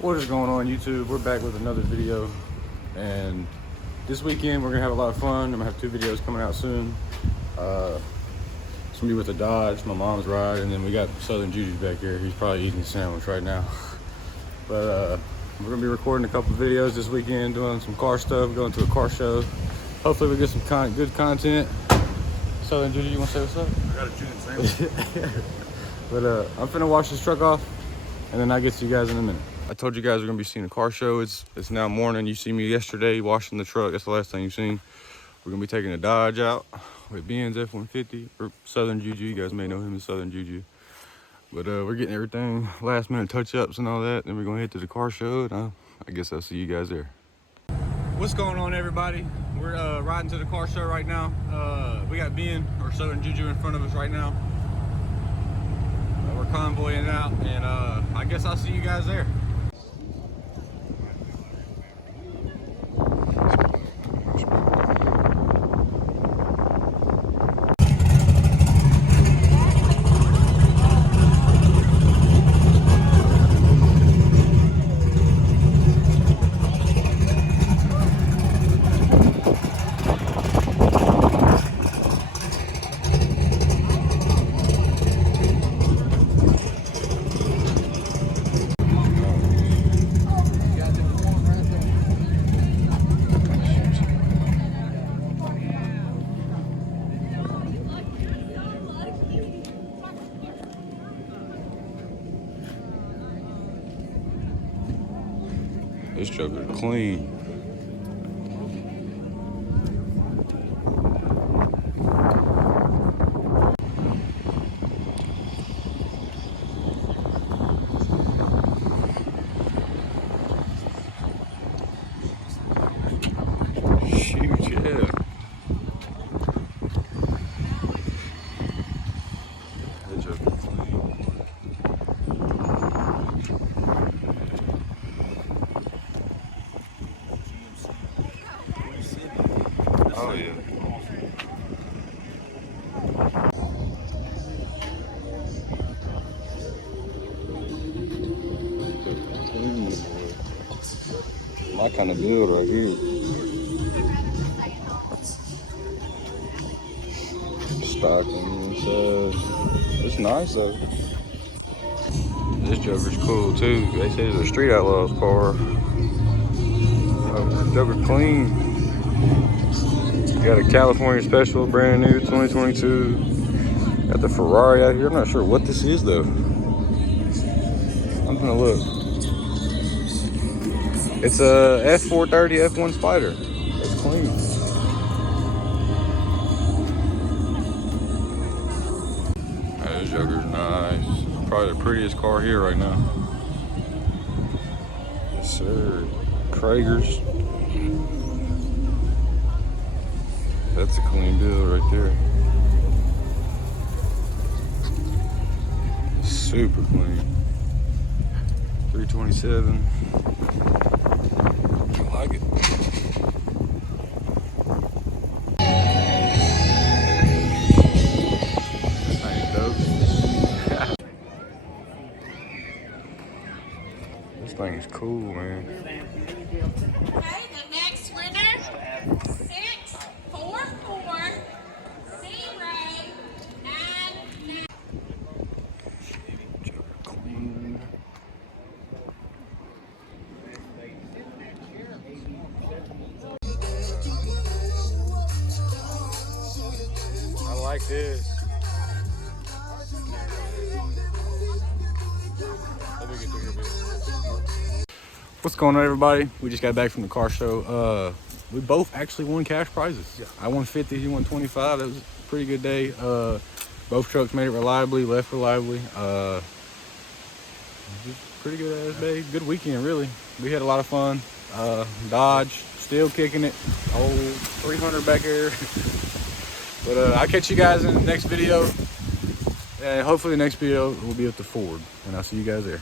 What is going on, YouTube? We're back with another video, and this weekend we're gonna have a lot of fun. I'm gonna have 2 videos coming out soon. It's gonna be with the Dodge, my mom's ride, and then we got Southern Juju back here. He's probably eating a sandwich right now. But we're gonna be recording a couple videos this weekend, doing some car stuff, going to a car show. Hopefully we get some good content. Southern Juju, you wanna say what's up? I got a June sandwich. But I'm finna wash this truck off, and then I'll get to you guys in a minute. I told you guys we're gonna be seeing a car show. It's now morning. You see me yesterday washing the truck. That's the last thing you've seen. We're gonna be taking a Dodge out with Ben's F-150 or Southern Juju. You guys may know him as Southern Juju. But we're getting everything, last minute touch-ups and all that. Then we're gonna head to the car show, and I guess I'll see you guys there. What's going on, everybody? We're riding to the car show right now. We got Ben or Southern Juju in front of us right now. We're convoying out, and I guess I'll see you guys there. This joker clean. Shoot, yeah. That joker clean. Oh yeah. My kind of build right here. Stocking, it's nice though. This joker's cool too. They say it's a Street Outlaws car. Oh, joker clean. Got a California Special, brand new, 2022. Got the Ferrari out here. I'm not sure what this is though. I'm gonna look. It's a F430 F1 Spider. It's clean. This joker's nice. Probably the prettiest car here right now. Yes sir. Kragers. That's a clean build right there. Super clean. 327. I like it. This thing is dope. This thing is cool, man. Okay, the next winner, 64409. Clean. I like this. Let me get through here a bit. What's going on, everybody? We just got back from the car show. We both actually won cash prizes. Yeah. I won 50, he won 25. That was a pretty good day. Both trucks made it reliably, left reliably. Pretty good ass day. Good weekend, really. We had a lot of fun. Dodge, still kicking it. Old 300 back here. But I'll catch you guys in the next video. And hopefully the next video will be with the Ford. And I'll see you guys there.